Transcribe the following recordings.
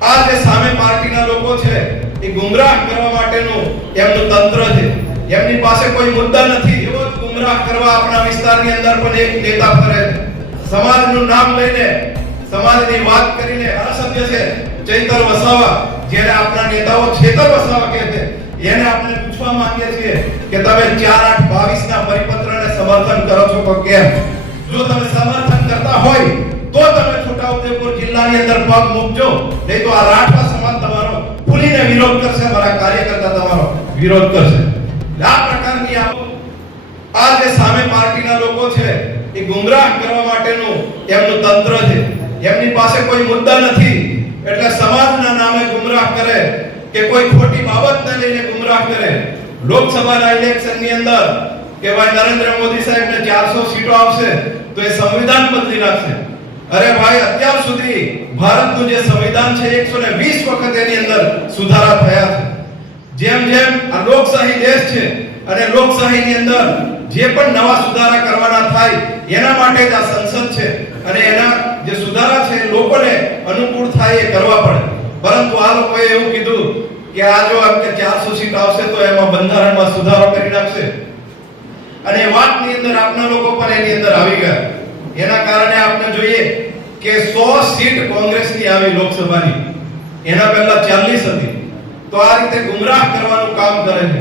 આ જે સામે પાર્ટીના લોકો છે એ ગુમરાહ કરવા માટેનું એમનું તંત્ર છે. એમની પાસે કોઈ મુદ્દા નથી, એવો જ ગુમરાહ કરવા આપણા વિસ્તારની અંદર પણ એક નેતા ફરે છે. સમાજનું નામ લઈને, સમાજની વાત કરીને અસભ્ય છે ચૈતર વસાવા, જેને આપણા નેતાઓ છેતર વસાવા કહે છે, એને આપણે પૂછવા માંગીએ છીએ કે તમે 4/8/22 ના પરિપત્રને સમર્થન કરો છો તો કેમ? જો તમે સમર્થન કરતા હોય તો તમે છોટાઉદેપુર જિલ્લાની અંદર પગ મૂકજો, નહીં તો આ રાઠવા સમાજ તમારો ખુલીને વિરોધ કરશે, મારા કાર્યકર્તા તમારો વિરોધ કરશે. આ પ્રકારની આ જે સામે પાર્ટીના લોકો છે એ ગુમરાહ કરવા માટેનું એમનું તંત્ર છે. એમની પાસે કોઈ મુદ્દા નથી એટલે સમાજના નામે ગુમરાહ કરે કે કોઈ ખોટી બાબતને લઈને ગુમરાહ કરે. લોકસભાના ઇલેક્શનની અંદર કે ભાઈ નરેન્દ્ર મોદી સાહેબને 400 સીટો આવશે તો એ સંવિધાન બદલી નાખશે. અરે ભાઈ, અત્યાર સુધી ભારતનું જે સંવિધાન છે 120 વખત એની અંદર સુધારા થયા છે. જેમ જેમ આ લોકશાહી દેશ છે અને લોકશાહીની અંદર જે પણ નવા સુધારા કરવાના થાય એના માટે જ આ સંસદ છે અને એના જે સુધારા છે લોકોને અનુકૂળ થાય એ કરવા પડે. પરંતુ આ લોકોએ એવું કીધું કે આ જો આપણે 400 સીટ આવશે તો એમાં બંધારણમાં સુધારો કરી નાખશે અને વાતની અંદર આપના લોકો પણ એની અંદર આવી ગયા. એના કારણે આપણે જોઈએ કે 100 સીટ કોંગ્રેસની આવી લોકસભાની, એના પહેલા 40 હતી. તો આ રીતે ગુમરાહ કરવાનું કામ કરે છે.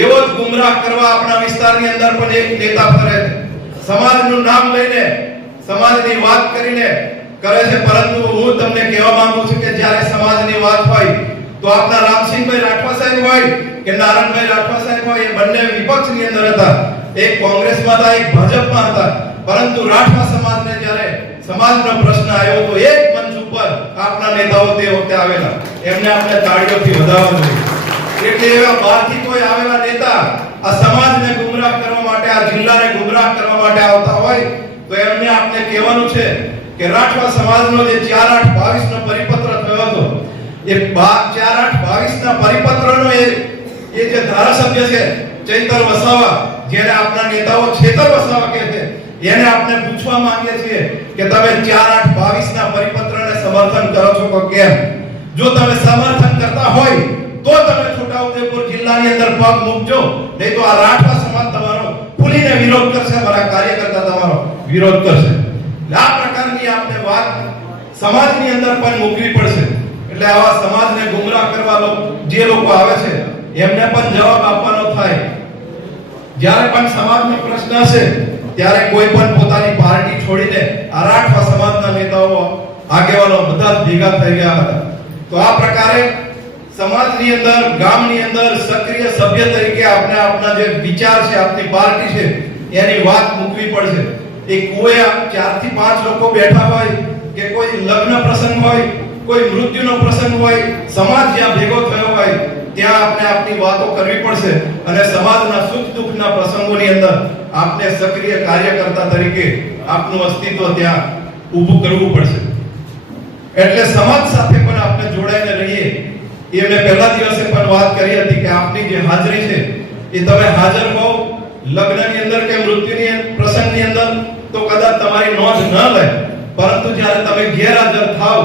એવો જ ગુમરાહ કરવા આપણા વિસ્તારની અંદર પણ એક નેતા ફરે છે. સમાજનું નામ લઈને, સમાજની વાત કરીને કરે છે. પરંતુ હું તમને કહેવા માંગુ છું કે જ્યારે સમાજની વાત હોય તો આપના રામસિંહભાઈ રાઠવા સાહેબ હોય કે નારાયણભાઈ રાઠવા સાહેબ હોય, એ બંને વિપક્ષની અંદર હતા. એક કોંગ્રેસમાં હતા, એક ભાજપમાં હતા. પરંતુ રાઠવા સમાજને જ્યારે સમાજનો પ્રશ્ન આવ્યો તો એક મંચ ઉપર આપના નેતાઓ તે વખતે આવેલા. એમને આપણે તાળીઓથી વધાવવા જોઈએ. એટલે એવા બહારથી કોઈ આવેલા નેતા આ સમાજને ગુમરાહ કરવા માટે, આ જિલ્લાને ગુમરાહ કરવા માટે આવતા હોય તો એમને આપણે કહેવાનું છે કે રાઠવા સમાજનો જે 4/8/22 નો પરિપત્ર થયો હતો, એ 4/8/22 ના પરિપત્રનો એ જે ધારાસભ્ય છે ચૈતર વસાવા, જેને આપણા નેતાઓ છેતર વસાવા કહે છે, એને આપણે પૂછવા માંગીએ છીએ કે તમે 4/8/22 ના પરિપત્રને સમર્થન કરો છો તો કેમ? જો તમે સમર્થન કરતા હોય તો તમે છોટાઉદેપુર જિલ્લાની અંદર પગ મૂકજો, નહીં તો આ રાઠવા સમાજ તમારો ખુલીને વિરોધ કરશે, મારા કાર્યકર્તા તમારો વિરોધ કરશે. આ પ્રકારની આપણે વાત સમાજની અંદર પણ મૂકવી પડશે. એટલે આવા સમાજને ગુમરાહ કરવા જે લોકો આવે છે એમને પણ જવાબ આપવાનો થાય. જ્યારે પણ સમાજનો પ્રશ્ન હશે ત્યારે કોઈ પણ પોતાની પાર્ટી છોડીને આ રાઠવા સમાજના નેતાઓ, આગેવાનો બધા જ ભેગા થઈ ગયા હતા. તો આ પ્રકારે સમાજની અંદર, ગામની અંદર સક્રિય સભ્ય તરીકે આપણે આપના જે વિચાર છે, આપની પાર્ટી છે, એની વાત મૂકવી પડશે. એક કોઈ 4 થી 5 લોકો બેઠા હોય કે કોઈ લગ્ન પ્રસંગ હોય, કોઈ મૃત્યુનો પ્રસંગ હોય, સમાજ જ્યાં ભેગો થયો હોય ત્યાં આપણે આપની વાતો કરવી પડશે અને સમાજના સુખ દુઃખના પ્રસંગોની અંદર આપણે સક્રિય કાર્યકર્તા તરીકે આપનું અસ્તિત્વ ત્યાં ઊભું કરવું પડશે. એટલે સમાજ સાથે પણ આપણે જોડાઈને રહીએ. એ મેં પહેલા દિવસે પણ વાત કરી હતી કે આપની જે હાજરી છે એ તમે હાજર હો લગ્નની અંદર કે મૃત્યુની પ્રસંગની અંદર તો કદાચ તમારી નોંધ ન લે, પરંતુ જ્યારે તમે ગેરહાજર હોવ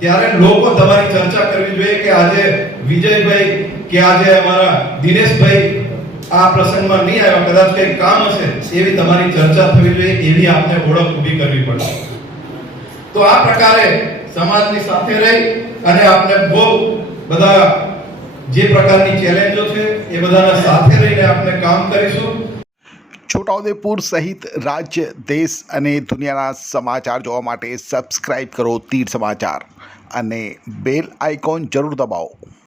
ત્યારે લોકો તમારી ચર્ચા કરવી જોઈએ કે આજે વિજયભાઈ કે આજે અમારા દિનેશભાઈ આ પ્રસંગમાં નહીં આવ્યા, કદાચ કંઈ કામ હશે, એવી તમારી ચર્ચા થવી જોઈએ. એવી આપણે ઓળખ ઊભી કરવી પડશે. તો આ પ્રકારે સમાજની સાથે રહી અને આપણે બહુ બધા જે પ્રકારની ચેલેન્જો છે એ બધાના સાથે રહીને આપણે કામ કરીશું. છોટાઉદેપુર સહિત રાજ્ય, દેશ અને દુનિયાના સમાચાર જોવા માટે સબસ્ક્રાઈબ કરો તીર સમાચાર અને બેલ આઇકોન જરૂર દબાવો.